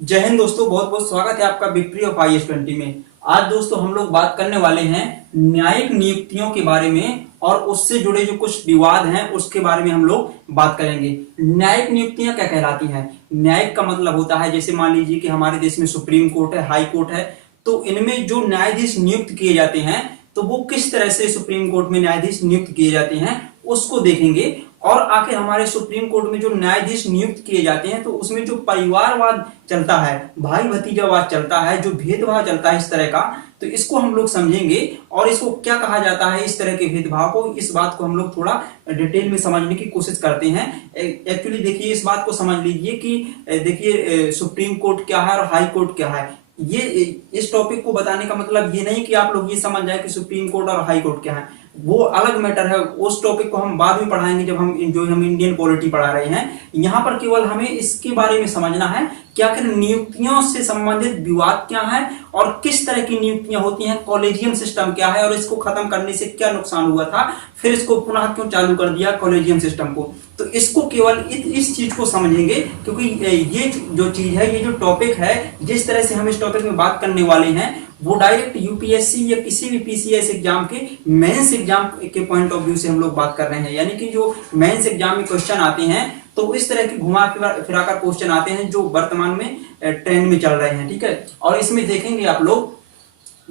जय हिंद दोस्तों, बहुत बहुत स्वागत है आपका विक्ट्री ऑफ IS-20 में। आज दोस्तों हम लोग बात करने वाले हैं न्यायिक नियुक्तियों के बारे में और उससे जुड़े जो कुछ विवाद हैं उसके बारे में हम लोग बात करेंगे। न्यायिक नियुक्तियां क्या कहलाती हैं? न्यायिक का मतलब होता है, जैसे मान लीजिए कि हमारे देश में सुप्रीम कोर्ट है, हाई कोर्ट है, तो इनमें जो न्यायाधीश नियुक्त किए जाते हैं तो वो किस तरह से सुप्रीम कोर्ट में न्यायाधीश नियुक्त किए जाते हैं उसको देखेंगे। और आखिर हमारे सुप्रीम कोर्ट में जो न्यायाधीश नियुक्त किए जाते हैं तो उसमें जो परिवारवाद चलता है, भाई भतीजावाद चलता है, जो भेदभाव चलता है इस तरह का, तो इसको हम लोग समझेंगे और इसको क्या कहा जाता है, इस तरह के भेदभाव को, इस बात को हम लोग थोड़ा डिटेल में समझने की कोशिश करते हैं। एक्चुअली देखिए, इस बात को समझ लीजिए कि देखिए सुप्रीम कोर्ट क्या है और हाई कोर्ट क्या है। ये इस टॉपिक को बताने का मतलब ये नहीं कि आप लोग ये समझ जाए कि सुप्रीम कोर्ट और हाई कोर्ट क्या है, वो अलग मैटर है। उस टॉपिक को हम बाद में पढ़ाएंगे जब हम इंडियन पॉलिटी पढ़ा रहे हैं। यहाँ पर केवल हमें इसके बारे में समझना है कि आखिर नियुक्तियों से संबंधित विवाद क्या है और किस तरह की नियुक्तियां होती हैं, कॉलेजियम सिस्टम क्या है और इसको खत्म करने से क्या नुकसान हुआ था, फिर इसको पुनः क्यों चालू कर दिया कॉलेजियम सिस्टम को। तो इसको केवल इस चीज को समझेंगे, क्योंकि ये जो चीज है, ये जो टॉपिक है, जिस तरह से हम इस टॉपिक में बात करने वाले हैं वो डायरेक्ट यूपीएससी या किसी भी पीसीएस एग्जाम के मेंस एग्जाम के पॉइंट ऑफ व्यू से हम लोग बात कर रहे हैं। यानी कि जो मेंस एग्जाम में क्वेश्चन आते हैं तो इस तरह के घुमा फिराकर क्वेश्चन आते हैं जो वर्तमान में ट्रेंड में चल रहे हैं, ठीक है। और इसमें देखेंगे आप लोग,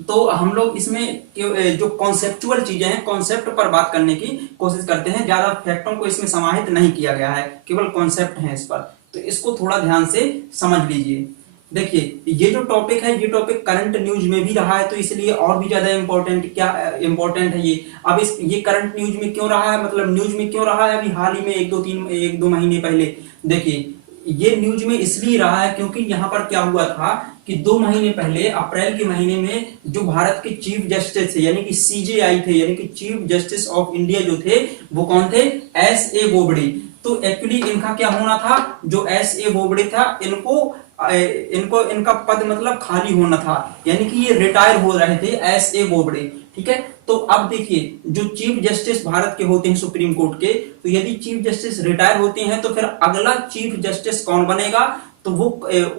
तो हम लोग इसमें जो कॉन्सेप्चुअल चीजें हैं, कॉन्सेप्ट पर बात करने की कोशिश करते हैं। ज्यादा फैक्टों को इसमें समाहित नहीं किया गया है, केवल कॉन्सेप्ट है इस पर, तो इसको थोड़ा ध्यान से समझ लीजिए। देखिए, ये जो टॉपिक है, ये टॉपिक करंट न्यूज में भी रहा है, तो इसलिए और भी ज्यादा इंपॉर्टेंट है ये। अब ये करंट न्यूज में क्यों रहा है, मतलब न्यूज में क्यों रहा है अभी हाल ही में, एक दो महीने पहले। देखिए, ये न्यूज में इसलिए रहा है क्योंकि यहाँ पर क्या हुआ था कि 2 महीने पहले अप्रैल के महीने में जो भारत के चीफ जस्टिस थे, यानी कि CJI थे, यानी कि चीफ जस्टिस ऑफ इंडिया जो थे, वो कौन थे? S.A. बोबडे। तो एक्चुअली इनका क्या होना था, जो S.A. बोबडे था, इनका पद मतलब खाली होना था, यानी कि ये रिटायर हो रहे थे S.A. बोबडे, ठीक है। तो अब देखिए, जो चीफ जस्टिस भारत के होते हैं सुप्रीम कोर्ट के, तो यदि चीफ जस्टिस रिटायर होते हैं तो फिर अगला चीफ जस्टिस कौन बनेगा, तो वो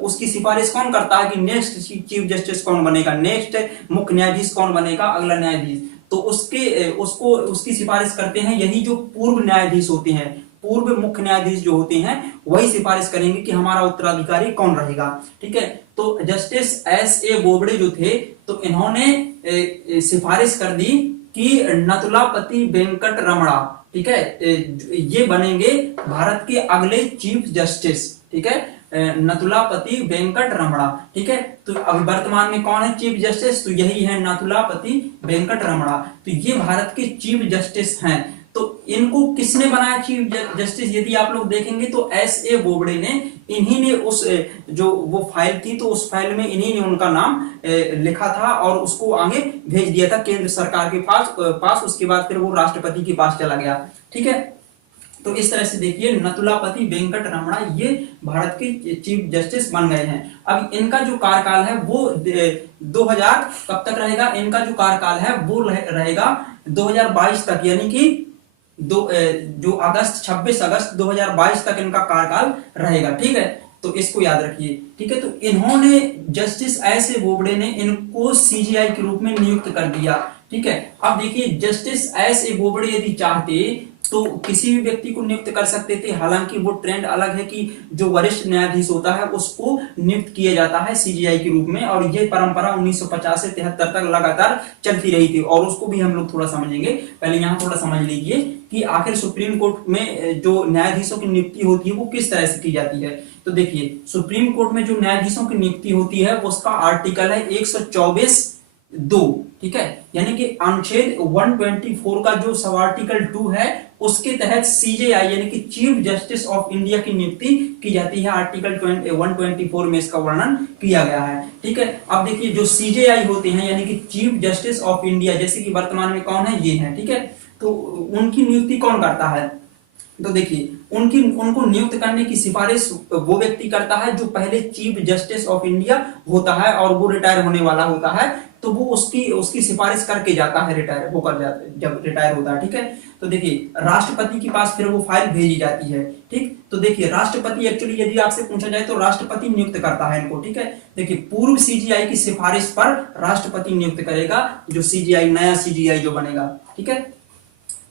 उसकी सिफारिश कौन करता है कि नेक्स्ट चीफ जस्टिस कौन बनेगा, नेक्स्ट मुख्य न्यायाधीश कौन बनेगा, अगला न्यायाधीश। तो उसकी सिफारिश करते हैं यही जो पूर्व न्यायाधीश होते हैं, पूर्व मुख्य न्यायाधीश जो होते हैं, वही सिफारिश करेंगे कि हमारा उत्तराधिकारी कौन रहेगा, ठीक है। तो जस्टिस S.A. बोबडे जो थे, तो इन्होंने सिफारिश कर दी कि नथुलापति वेंकट रमणा, ठीक है, ये बनेंगे भारत के अगले चीफ जस्टिस, ठीक है, नथुलापति वेंकट रमणा, ठीक है। तो अब वर्तमान में कौन है चीफ जस्टिस, तो यही है नथुलापति वेंकट रमणा। तो ये भारत के चीफ जस्टिस हैं। तो इनको किसने बनाया चीफ जस्टिस, यदि आप लोग देखेंगे तो S.A. बोबडे ने, इन्हीं ने उस जो वो फाइल थी, तो उस फाइल में इन्हीं ने उनका नाम लिखा था और उसको आगे भेज दिया था केंद्र सरकार के पास। उसके बाद फिर वो राष्ट्रपति के पास चला गया, ठीक है। तो इस तरह से देखिए, नथुलापति वेंकट रमणा ये भारत के चीफ जस्टिस बन गए हैं। अब इनका जो कार्यकाल है वो 2000 कब तक रहेगा, इनका जो कार्यकाल है वो रहेगा 2022 तक, यानी कि जो 26 अगस्त 2022 तक इनका कार्यकाल रहेगा, ठीक है। तो इसको याद रखिए, ठीक है। तो इन्होंने जस्टिस S.A. बोबडे ने इनको CJI के रूप में नियुक्त कर दिया, ठीक है। अब देखिए, जस्टिस S.A. बोबडे यदि चाहते तो किसी भी व्यक्ति को नियुक्त कर सकते थे। हालांकि वो ट्रेंड अलग है कि जो वरिष्ठ न्यायाधीश होता है उसको नियुक्त किया जाता है CJI के रूप में, और ये परंपरा 1950 से 73 तक लगातार चलती रही थी, और उसको भी हम लोग थोड़ा समझेंगे। पहले यहाँ थोड़ा समझ लीजिए कि आखिर सुप्रीम कोर्ट में जो न्यायाधीशों की नियुक्ति होती है वो किस तरह से की जाती है। तो देखिए, सुप्रीम कोर्ट में जो न्यायाधीशों की नियुक्ति होती है उसका आर्टिकल है 124(2), ठीक है। यानी कि अनुच्छेद 124 का जो सब आर्टिकल 2 है उसके तहत CJI यानी कि चीफ जस्टिस ऑफ इंडिया की नियुक्ति की जाती है। आर्टिकल 124 में इसका वर्णन किया गया है, ठीक है। अब देखिए, जो CJI होते हैं यानी कि चीफ जस्टिस ऑफ इंडिया, जैसे कि वर्तमान में कौन है, ये है, ठीक है। तो उनकी नियुक्ति कौन करता है, तो देखिए उनको नियुक्त करने की सिफारिश वो व्यक्ति करता है जो पहले चीफ जस्टिस ऑफ इंडिया होता है और वो रिटायर होने वाला होता है, तो वो उसकी उसकी सिफारिश करके जाता है, रिटायर होकर जाता है जब रिटायर होता है। ठीक है, तो देखिए राष्ट्रपति के पास फिर वो फाइल भेजी जाती है। ठीक, तो देखिए राष्ट्रपति एक्चुअली यदि आपसे पूछा जाए तो राष्ट्रपति नियुक्त करता है इनको। ठीक है, देखिए पूर्व सीजीआई की सिफारिश पर राष्ट्रपति नियुक्त करेगा जो सीजीआई, नया सीजीआई जो बनेगा। ठीक है,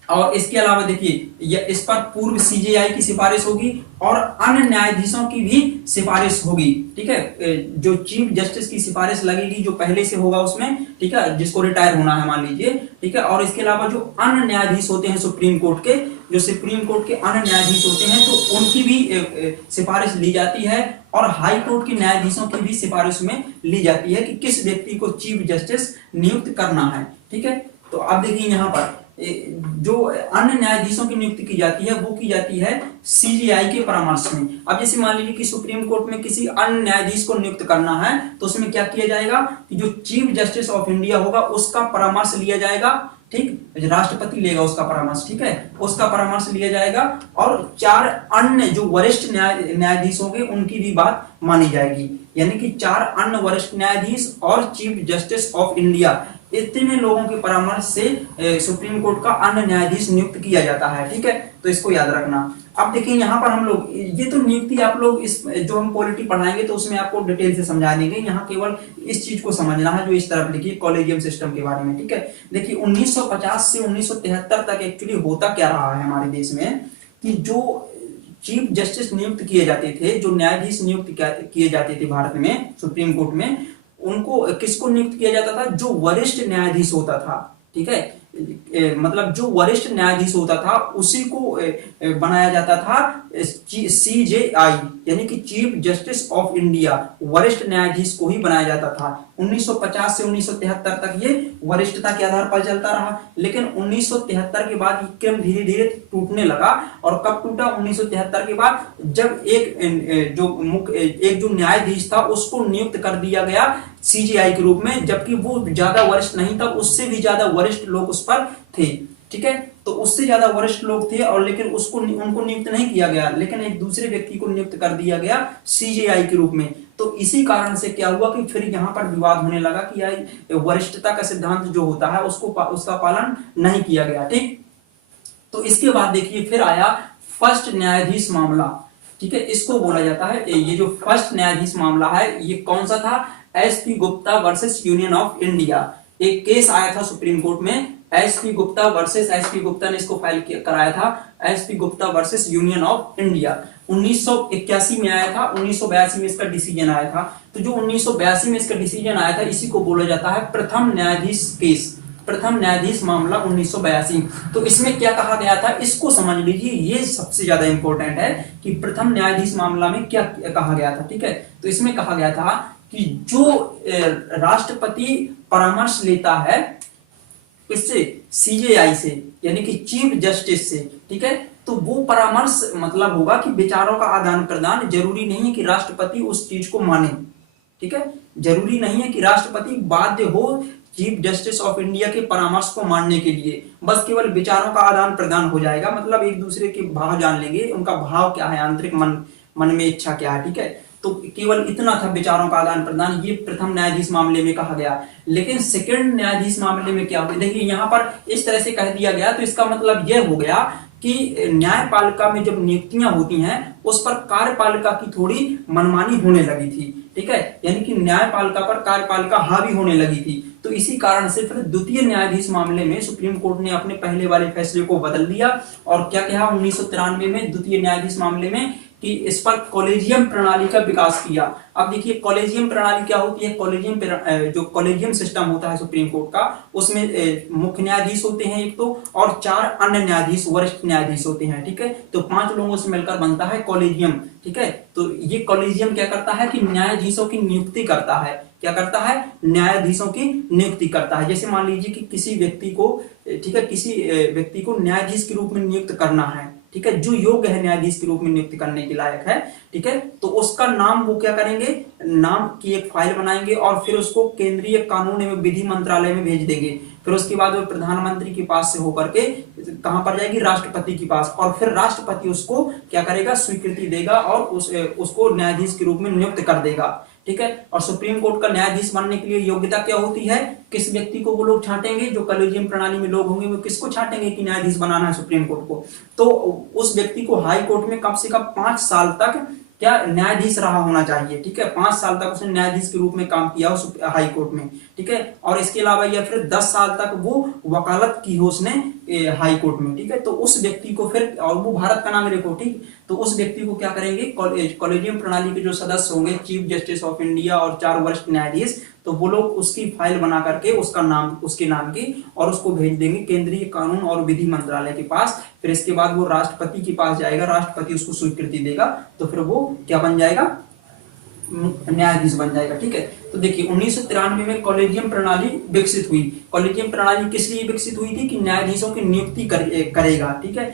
और इसके अलावा देखिए इस पर पूर्व सीजीआई की सिफारिश होगी और अन्य न्यायाधीशों की भी सिफारिश होगी। ठीक है, जो चीफ जस्टिस की सिफारिश लगेगी जो पहले से होगा उसमें, ठीक है, जिसको रिटायर होना है मान लीजिए। ठीक है, और इसके अलावा जो अन्य न्यायाधीश होते हैं सुप्रीम कोर्ट के, जो सुप्रीम कोर्ट के अन्य न्यायाधीश होते हैं तो उनकी भी सिफारिश ली जाती है और हाई कोर्ट के न्यायाधीशों की भी सिफारिश में ली जाती है कि किस व्यक्ति को चीफ जस्टिस नियुक्त करना है। ठीक है, तो अब देखिए यहाँ पर जो अन्य न्यायाधीशों की नियुक्ति की जाती है वो की जाती है सीजीआई के परामर्श में। अब जैसे मान लीजिए कि सुप्रीम कोर्ट में किसी अन्य न्यायाधीश को नियुक्त करना है तो उसमें क्या किया जाएगा कि जो चीफ जस्टिस ऑफ इंडिया होगा उसका परामर्श लिया जाएगा। ठीक, राष्ट्रपति लेगा उसका परामर्श। ठीक है, उसका परामर्श लिया जाएगा और 4 अन्य जो वरिष्ठ न्यायाधीश होंगे उनकी भी बात मानी जाएगी, यानी कि 4 अन्य वरिष्ठ न्यायाधीश और चीफ जस्टिस ऑफ इंडिया, इतने लोगों के परामर्श से सुप्रीम कोर्ट का अन्य न्यायाधीश नियुक्त किया जाता है। ठीक है, तो इसको याद रखना। अब देखिए यहाँ पर हम लोग ये तो नियुक्ति आप लोग इस जो हम पॉलिटी पढ़ाएंगे तो उसमें आपको डिटेल से समझा देंगे, यहाँ केवल इस चीज को समझना है जो इस तरफ लिखी कॉलेजियम सिस्टम के बारे में। ठीक है, देखिए 1950 से 1973 तक एक्चुअली होता क्या रहा है हमारे देश में कि जो चीफ जस्टिस नियुक्त किए जाते थे, जो न्यायाधीश नियुक्त किए जाते थे भारत में सुप्रीम कोर्ट में, उनको किसको नियुक्त किया जाता था? जो वरिष्ठ न्यायाधीश होता था। ठीक है, मतलब जो वरिष्ठ न्यायाधीश होता था उसी को बनाया जाता था सीजेआई, यानी कि चीफ जस्टिस ऑफ इंडिया, वरिष्ठ न्यायाधीश को ही बनाया जाता था। 1950 से 1973 तक ये वरिष्ठता के आधार पर चलता रहा, लेकिन 1973 के बाद ये क्रम धीरे धीरे टूटने लगा। और कब टूटा? 1973 के बाद, जब एक जो न्यायाधीश था उसको नियुक्त कर दिया गया सीजीआई के रूप में, जबकि वो ज्यादा वरिष्ठ नहीं था, उससे भी ज्यादा वरिष्ठ लोग उस पर थे। ठीक है, तो उससे ज्यादा वरिष्ठ लोग थे और लेकिन उनको नियुक्त नहीं किया गया, लेकिन एक दूसरे व्यक्ति को नियुक्त कर दिया गया सीजीआई के रूप में। तो इसी कारण से क्या हुआ कि फिर यहाँ पर विवाद होने लगा कि वरिष्ठता का सिद्धांत जो होता है उसका पालन नहीं किया गया। ठीक, तो इसके बाद देखिए फिर आया फर्स्ट न्यायाधीश मामला। ठीक है, इसको बोला जाता है, ये जो फर्स्ट न्यायाधीश मामला है ये कौन सा था? SP Gupta versus union of India. एक केस आया था सुप्रीम कोर्ट में, SP Gupta versus, SP Gupta ने इसको फाइल कराया था, SP Gupta versus union of India. 1981 में आया था, 1982 में इसका डिसीजन आया था। तो जो 1982 में इसका डिसीजन आया था इसी को बोला जाता है प्रथम न्यायाधीश केस, प्रथम न्यायाधीश मामला 1982। तो इसमें क्या कहा गया था इसको समझ लीजिए, ये सबसे ज्यादा इंपॉर्टेंट है कि प्रथम न्यायाधीश मामला में क्या कहा गया था। ठीक है, तो इसमें कहा गया था कि जो राष्ट्रपति परामर्श लेता है इससे, सीजेआई से, यानी कि चीफ जस्टिस से, ठीक है, तो वो परामर्श मतलब होगा कि विचारों का आदान प्रदान। जरूरी नहीं है कि राष्ट्रपति उस चीज को माने। ठीक है, जरूरी नहीं है कि राष्ट्रपति बाध्य हो चीफ जस्टिस ऑफ इंडिया के परामर्श को मानने के लिए, बस केवल विचारों का आदान प्रदान हो जाएगा। मतलब एक दूसरे के भाव जान लेंगे, उनका भाव क्या है, आंतरिक मन में इच्छा क्या है। ठीक है, तो केवल इतना था विचारों का आदान प्रदान, ये प्रथम न्यायाधीश मामले में कहा गया। लेकिन सेकंड न्यायाधीश मामले में क्या हुआ? देखिए यहाँ पर इस तरह से कह दिया गया, तो इसका मतलब यह हो गया कि न्यायपालिका में जब नियुक्तियां होती हैं उस पर कार्यपालिका की थोड़ी मनमानी होने लगी थी। ठीक है, यानी कि न्यायपालिका पर कार्यपालिका हावी होने लगी थी। तो इसी कारण से फिर द्वितीय न्यायाधीश मामले में सुप्रीम कोर्ट ने अपने पहले वाले फैसले को बदल दिया और क्या कहा 1993 में द्वितीय न्यायाधीश मामले में कि इस पर कॉलेजियम प्रणाली का विकास किया। अब देखिए कॉलेजियम प्रणाली क्या होती है? जो कॉलेजियम सिस्टम होता है सुप्रीम कोर्ट का, उसमें मुख्य न्यायाधीश होते हैं एक तो, और 4 अन्य न्यायाधीश, वरिष्ठ न्यायाधीश होते हैं। ठीक है, तो 5 लोगों से मिलकर बनता है कॉलेजियम। ठीक है, तो ये कॉलेजियम क्या करता है कि न्यायाधीशों की नियुक्ति करता है। क्या करता है? न्यायाधीशों की नियुक्ति करता है। जैसे मान लीजिए कि किसी व्यक्ति को, ठीक है, किसी व्यक्ति को न्यायाधीश के रूप में नियुक्त करना है, ठीक है, जो योग्य है न्यायाधीश के रूप में नियुक्त करने के लायक है, ठीक है, तो उसका नाम वो क्या करेंगे, नाम की एक फाइल बनाएंगे और फिर उसको केंद्रीय कानून एवं विधि मंत्रालय में भेज देंगे। फिर उसके बाद वो प्रधानमंत्री के पास से होकर के कहां पर जाएगी, राष्ट्रपति के पास, और फिर राष्ट्रपति उसको क्या करेगा, स्वीकृति देगा और उसको न्यायाधीश के रूप में नियुक्त कर देगा। ठीक है, और सुप्रीम कोर्ट का न्यायाधीश बनने के लिए योग्यता क्या होती है, किस व्यक्ति को वो लोग छांटेंगे, जो कॉलेजियम प्रणाली में लोग होंगे वो किसको छांटेंगे कि न्यायाधीश बनाना है सुप्रीम कोर्ट को, तो उस व्यक्ति को हाई कोर्ट में कम से कम 5 साल तक क्या न्यायाधीश रहा होना चाहिए। ठीक है, 5 साल तक उसने न्यायाधीश के रूप में काम किया उस हाई कोर्ट में। ठीक है, और इसके अलावा या फिर 10 साल तक वो वकालत की हो उसने हाई कोर्ट में। ठीक है, तो उस व्यक्ति को फिर, और वो भारत का नागरिक हो, ठीक, तो उस व्यक्ति को क्या करेंगे, कॉलेजियम प्रणाली के जो सदस्य होंगे, चीफ जस्टिस ऑफ इंडिया और 4 वरिष्ठ न्यायाधीश, तो वो लोग उसकी फाइल बना करके उसका नाम, उसके नाम की, और उसको भेज देंगे केंद्रीय कानून और विधि मंत्रालय के पास। फिर इसके बाद वो राष्ट्रपति के पास जाएगा, राष्ट्रपति उसको स्वीकृति देगा, तो फिर वो क्या बन जाएगा, न्यायाधीश बन जाएगा। ठीक है, तो देखिए 1993 में कॉलेजियम प्रणाली विकसित हुई। कॉलेजियम प्रणाली किस लिए विकसित हुई थी कि न्यायाधीशों की नियुक्ति करेगा। ठीक है,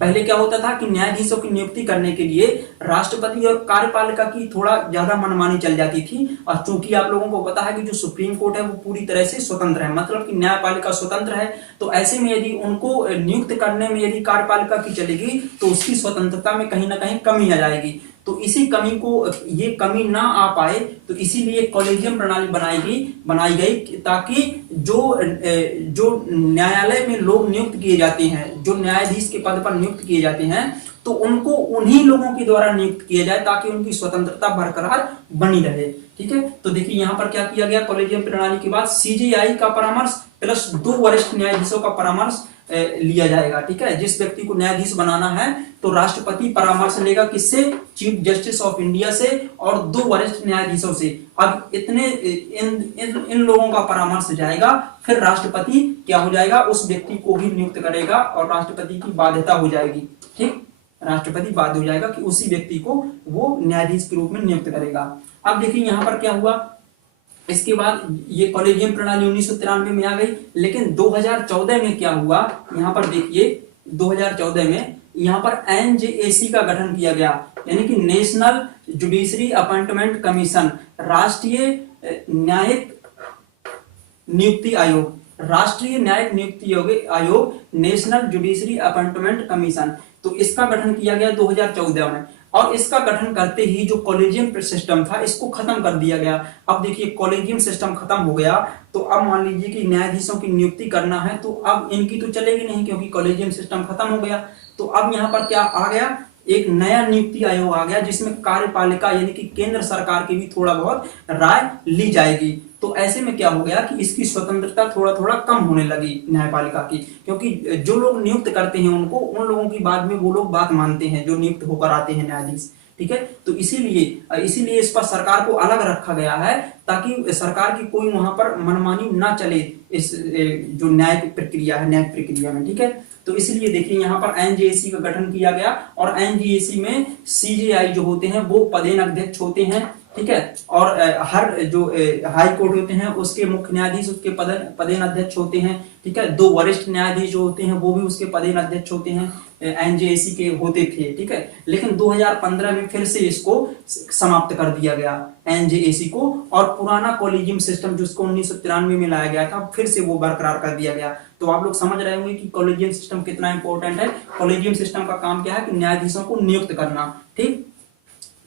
पहले क्या होता था कि न्यायाधीशों की नियुक्ति करने के लिए राष्ट्रपति और कार्यपालिका की थोड़ा ज्यादा मनमानी चल जाती थी, और चूंकि आप लोगों को पता है कि जो सुप्रीम कोर्ट है वो पूरी तरह से स्वतंत्र है, मतलब कि न्यायपालिका स्वतंत्र है, तो ऐसे में यदि उनको नियुक्त करने में यदि कार्यपालिका की चलेगी तो उसकी स्वतंत्रता में कहीं ना कहीं कमी आ जाएगी। तो इसी कमी को, ये कमी ना आ पाए, तो इसीलिए कॉलेजियम प्रणाली बनाई गई ताकि जो न्यायालय में लोग नियुक्त किए जाते हैं, जो न्यायाधीश के पद पर नियुक्त किए जाते हैं, तो उनको उन्हीं लोगों के द्वारा नियुक्त किया जाए ताकि उनकी स्वतंत्रता बरकरार बनी रहे। ठीक है, तो देखिए यहाँ पर क्या किया गया, कॉलेजियम प्रणाली के बाद सीजेआई का परामर्श प्लस 2 वरिष्ठ न्यायाधीशों का परामर्श लिया जाएगा। ठीक है, जिस व्यक्ति को न्यायाधीश बनाना है तो राष्ट्रपति परामर्श लेगा किससे, चीफ जस्टिस ऑफ इंडिया से और 2 वरिष्ठ न्यायाधीशों से। अब इन लोगों का परामर्श जाएगा, फिर राष्ट्रपति क्या हो जाएगा, उस व्यक्ति को भी नियुक्त करेगा और राष्ट्रपति की बाध्यता हो जाएगी। ठीक, राष्ट्रपति बाध्य हो जाएगा कि उसी व्यक्ति को वो न्यायाधीश के रूप में नियुक्त करेगा। अब देखिए यहाँ पर क्या हुआ, इसके बाद ये कॉलेजियम प्रणाली 1993 में आ गई, लेकिन 2014 में क्या हुआ, यहाँ पर देखिए 2014 में यहाँ पर एनजेएसी का गठन किया गया, यानी कि नेशनल जुडिशरी अपॉइंटमेंट कमीशन, राष्ट्रीय न्यायिक नियुक्ति आयोग, राष्ट्रीय न्यायिक नियुक्ति आयोग, नेशनल जुडिशरी अपॉइंटमेंट कमीशन। तो इसका गठन किया गया 2014 में, और इसका गठन करते ही जो कॉलेजियम सिस्टम था इसको खत्म कर दिया गया। अब देखिए कॉलेजियम सिस्टम खत्म हो गया, तो अब मान लीजिए कि न्यायाधीशों की नियुक्ति करना है, तो अब इनकी तो चलेगी नहीं क्योंकि कॉलेजियम सिस्टम खत्म हो गया। तो अब यहाँ पर क्या आ गया, एक नया नियुक्ति आयोग आ गया जिसमें कार्यपालिका यानी कि केंद्र सरकार की भी थोड़ा बहुत राय ली जाएगी। तो ऐसे में क्या हो गया कि इसकी स्वतंत्रता थोड़ा थोड़ा कम होने लगी न्यायपालिका की, क्योंकि जो लोग नियुक्त करते हैं उनको, उन लोगों की बात में वो लोग बात मानते हैं जो नियुक्त होकर आते हैं न्यायाधीश। ठीक है, तो इसीलिए इस पर सरकार को अलग रखा गया है ताकि सरकार की कोई वहां पर मनमानी ना चले इस जो न्यायिक प्रक्रिया में। ठीक है, तो इसलिए देखिए यहाँ पर एनजेएसी का गठन किया गया, और एनजेएसी में सीजेआई जो होते हैं वो पदेन अध्यक्ष होते हैं। ठीक है, और हर जो हाई कोर्ट होते हैं उसके मुख्य न्यायाधीश उसके पदेन अध्यक्ष होते हैं। ठीक है, 2 वरिष्ठ न्यायाधीश जो होते हैं वो भी उसके पदेन अध्यक्ष होते हैं, एनजेएसी के होते थे। ठीक है, लेकिन 2015 में फिर से इसको समाप्त कर दिया गया एनजेएसी को, और पुराना कॉलेजियम सिस्टम जिसको 1993 में लाया गया था फिर से वो बरकरार कर दिया गया। तो आप लोग समझ रहे होंगे कि कॉलेजियम सिस्टम कितना इंपॉर्टेंट है। कॉलेजियम सिस्टम का काम क्या है कि न्यायाधीशों को नियुक्त करना। ठीक,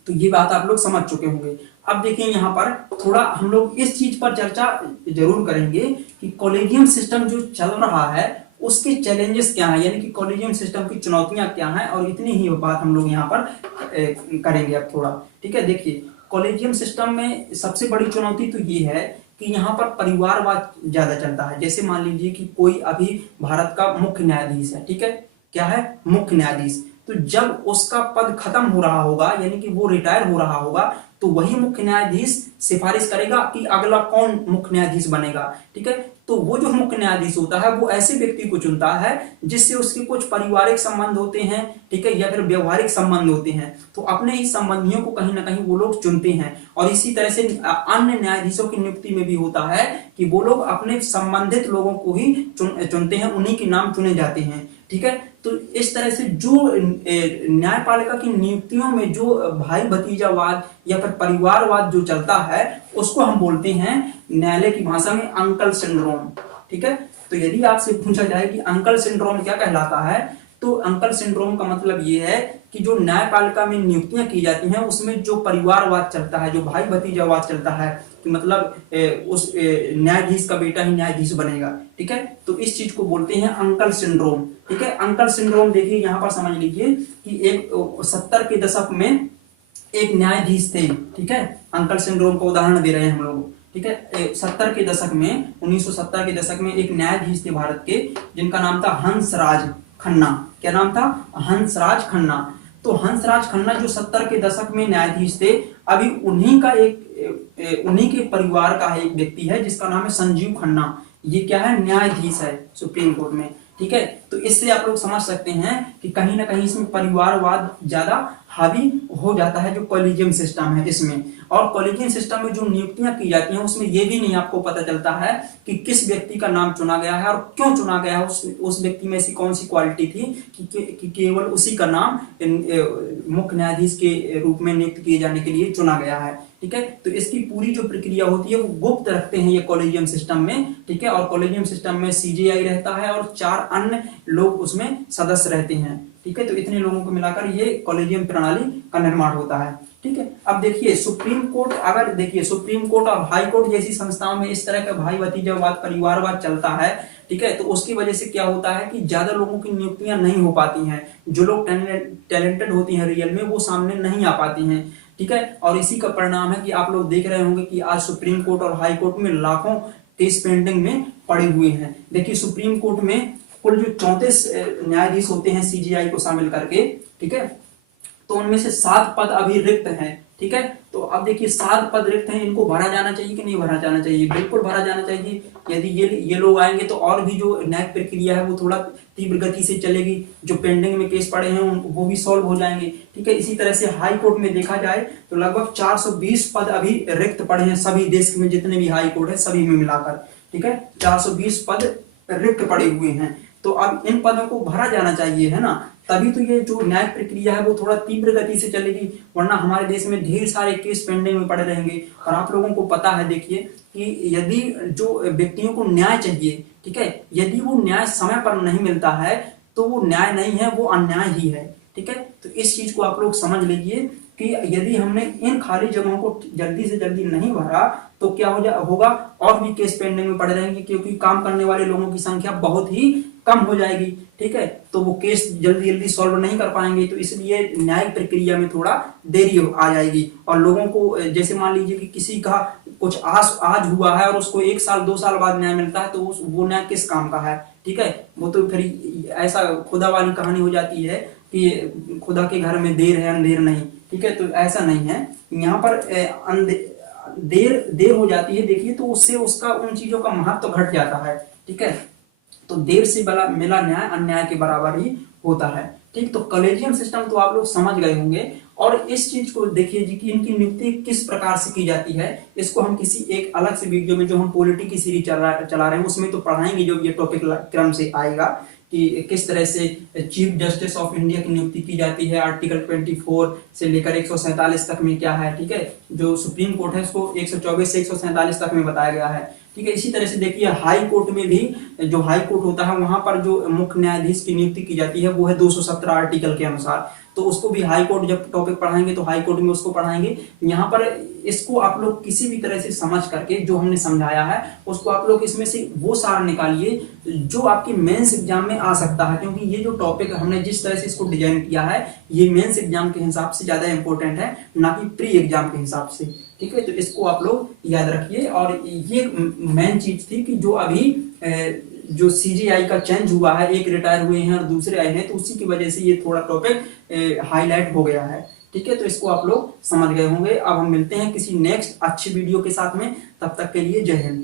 तो ये बात आप लोग समझ चुके होंगे। अब देखिए यहाँ पर थोड़ा हम लोग इस चीज पर चर्चा जरूर करेंगे कि कॉलेजियम सिस्टम जो चल रहा है उसके चैलेंजेस क्या हैं, यानी कि कॉलेजियम सिस्टम की चुनौतियां क्या हैं, और इतनी ही बात हम लोग यहाँ पर करेंगे अब थोड़ा। ठीक है, देखिए कॉलेजियम सिस्टम में सबसे बड़ी चुनौती तो ये है कि यहाँ पर परिवारवाद ज्यादा चलता है। जैसे मान लीजिए कि कोई अभी भारत का मुख्य न्यायाधीश है, ठीक है, क्या है, मुख्य न्यायाधीश, तो जब उसका पद खत्म हो रहा होगा यानी कि वो रिटायर हो रहा होगा, तो वही मुख्य न्यायाधीश सिफारिश करेगा कि अगला कौन मुख्य न्यायाधीश बनेगा। ठीक है, तो वो जो मुख्य न्यायाधीश होता है वो ऐसे व्यक्ति को चुनता है जिससे उसके कुछ पारिवारिक संबंध होते हैं, ठीक है, या फिर व्यवहारिक संबंध होते हैं, तो अपने ही संबंधियों को कहीं ना कहीं वो लोग चुनते हैं। और इसी तरह से अन्य न्यायाधीशों की नियुक्ति में भी होता है कि वो लोग अपने संबंधित लोगों को ही चुनते हैं, उन्हीं के नाम चुने जाते हैं। ठीक है। तो इस तरह से जो न्यायपालिका की नियुक्तियों में जो भाई भतीजावाद या फिर परिवारवाद जो चलता है उसको हम बोलते हैं न्यायालय की भाषा में अंकल सिंड्रोम। ठीक है। तो यदि आपसे पूछा जाए कि अंकल सिंड्रोम क्या कहलाता है, तो अंकल सिंड्रोम का मतलब ये है कि जो न्यायपालिका में नियुक्तियां की जाती हैं उसमें जो परिवारवाद चलता है, जो भाई भतीजावाद चलता है, कि मतलब उस न्यायाधीश का बेटा ही न्यायाधीश बनेगा। ठीक है। तो इस चीज को बोलते हैं अंकल सिंड्रोम। ठीक है। अंकल सिंड्रोम देखिए यहां पर समझ लीजिए कि एक 70 के दशक में एक न्यायाधीश थे। ठीक है। अंकल सिंड्रोम का उदाहरण दे रहे हैं हम लोग। ठीक है। 70 के दशक में 1970 के दशक में एक न्यायाधीश थे भारत के, जिनका नाम था हंसराज खन्ना। क्या नाम था? हंसराज खन्ना। तो हंसराज खन्ना जो 70 के दशक में न्यायाधीश थे, अभी उन्हीं के परिवार का एक व्यक्ति है जिसका नाम है संजीव खन्ना। ये क्या है? न्यायाधीश है सुप्रीम कोर्ट में। ठीक है। तो इससे आप लोग समझ सकते हैं कि कहीं ना कहीं इसमें परिवारवाद ज्यादा हावी हो जाता है जो कॉलेजियम सिस्टम है इसमें। और कॉलेजियम सिस्टम में जो नियुक्तियां की जाती हैं उसमें यह भी नहीं आपको पता चलता है कि किस व्यक्ति का नाम चुना गया है और क्यों चुना गया है। उस व्यक्ति में ऐसी कौन सी क्वालिटी थी कि केवल उसी का नाम मुख्य न्यायाधीश के रूप में नियुक्त किए जाने के लिए चुना गया है। ठीक है। तो इसकी पूरी जो प्रक्रिया होती है वो गुप्त रखते हैं ये कॉलेजियम सिस्टम में। ठीक है। और कॉलेजियम सिस्टम में सीजेआई रहता है और 4 अन्य लोग उसमें सदस्य रहते हैं। ठीक है। तो इतने लोगों को मिलाकर ये कॉलेजियम प्रणाली का निर्माण होता है। ठीक है। अब देखिए सुप्रीम कोर्ट, अगर देखिए सुप्रीम कोर्ट और हाई कोर्ट जैसी संस्थाओं में इस तरह का भाई भतीजावाद परिवारवाद चलता है, ठीक है, तो उसकी वजह से क्या होता है कि ज्यादा लोगों की नियुक्तियां नहीं हो पाती हैं। जो लोग टैलेंटेड होती हैं रियल में वो सामने नहीं आ पाती हैं। ठीक है। और इसी का परिणाम है कि आप लोग देख रहे होंगे कि आज सुप्रीम कोर्ट और हाई कोर्ट में लाखों केस पेंडिंग में पड़े हुए हैं। देखिए सुप्रीम कोर्ट में कुल जो 34 न्यायाधीश होते हैं सीजीआई को शामिल करके, ठीक है, तो उनमें से 7 पद अभी रिक्त हैं। ठीक है। तो अब देखिए 7 पद रिक्त हैं, इनको भरा जाना चाहिए कि नहीं भरा जाना चाहिए? बिल्कुल भरा जाना चाहिए। यदि ये लोग आएंगे तो और भी जो न्यायिक प्रक्रिया है वो थोड़ा तीव्र गति से चलेगी। जो पेंडिंग में केस पड़े हैं वो भी सॉल्व हो जाएंगे। ठीक है। इसी तरह से हाई कोर्ट में देखा जाए तो लगभग 420 पद अभी रिक्त पड़े हैं सभी देश में जितने भी हाई कोर्ट है सभी में मिलाकर। ठीक है। 420 पद रिक्त पड़े हुए हैं। तो अब इन पदों को भरा जाना चाहिए, है ना, तभी तो ये जो न्यायिक प्रक्रिया है वो थोड़ा तीव्र गति से चलेगी, वरना हमारे देश में ढेर सारे केस पेंडिंग में पड़े रहेंगे। और आप लोगों को पता है देखिए कि यदि जो व्यक्तियों को न्याय चाहिए, ठीक है, यदि वो न्याय समय पर नहीं मिलता है तो वो न्याय नहीं है, वो अन्याय ही है। ठीक है। तो इस चीज को आप लोग समझ लीजिए कि यदि हमने इन खाली जगहों को जल्दी से जल्दी नहीं भरा तो क्या होगा, और भी केस पेंडिंग में पड़े रहेंगे, क्योंकि काम करने वाले लोगों की संख्या बहुत ही कम हो जाएगी। ठीक है। तो वो केस जल्दी जल्दी सॉल्व नहीं कर पाएंगे, तो इसलिए न्यायिक प्रक्रिया में थोड़ा देरी आ जाएगी। और लोगों को जैसे मान लीजिए कि किसी का कुछ आज हुआ है और उसको 1 साल 2 साल बाद न्याय मिलता है, तो वो न्याय किस काम का है? ठीक है। वो तो फिर ऐसा खुदा वाली कहानी हो जाती है कि खुदा के घर में देर है अंधेर नहीं। ठीक है। तो ऐसा नहीं है, यहाँ पर देर हो जाती है देखिए, तो उससे उसका उन चीजों का महत्व घट जाता है। ठीक है। तो देर से मिला न्याय अन्याय के बराबर ही होता है। ठीक। तो कॉलेजियम सिस्टम तो आप लोग समझ गए होंगे। और इस चीज को देखिए जी कि इनकी नियुक्ति किस प्रकार से की जाती है, इसको हम किसी एक अलग से वीडियो में, जो हम पॉलिटी की सीरीज चला रहे हैं उसमें तो पढ़ाएंगे, जो ये टॉपिक क्रम से आएगा कि किस तरह से चीफ जस्टिस ऑफ इंडिया की नियुक्ति की जाती है। आर्टिकल 24 से लेकर 147 तक में क्या है। ठीक है। जो सुप्रीम कोर्ट है उसको 124 से 147 तक में बताया गया है। ठीक है। इसी तरह से देखिए हाई कोर्ट में भी, जो हाई कोर्ट होता है वहां पर जो मुख्य न्यायाधीश की नियुक्ति की जाती है वो है 217 आर्टिकल के अनुसार। तो उसको भी हाई कोर्ट जब टॉपिक पढ़ाएंगे तो हाई कोर्ट में उसको पढ़ाएंगे। यहाँ पर इसको आप लोग किसी भी तरह से समझ करके जो हमने समझाया है उसको आप लोग इसमें से वो सार निकालिए जो आपके मेंस एग्जाम में आ सकता है, क्योंकि ये जो टॉपिक हमने जिस तरह से इसको डिजाइन किया है ये मेंस एग्जाम के हिसाब से ज्यादा इंपॉर्टेंट है, ना कि प्री एग्जाम के हिसाब से। ठीक है। तो इसको आप लोग याद रखिए। और ये मेन चीज थी कि जो अभी जो सीजीआई का चेंज हुआ है, एक रिटायर हुए हैं और दूसरे आए हैं, तो उसी की वजह से ये थोड़ा टॉपिक हाईलाइट हो गया है। ठीक है। तो इसको आप लोग समझ गए होंगे। अब हम मिलते हैं किसी नेक्स्ट अच्छी वीडियो के साथ में, तब तक के लिए जय हिंद।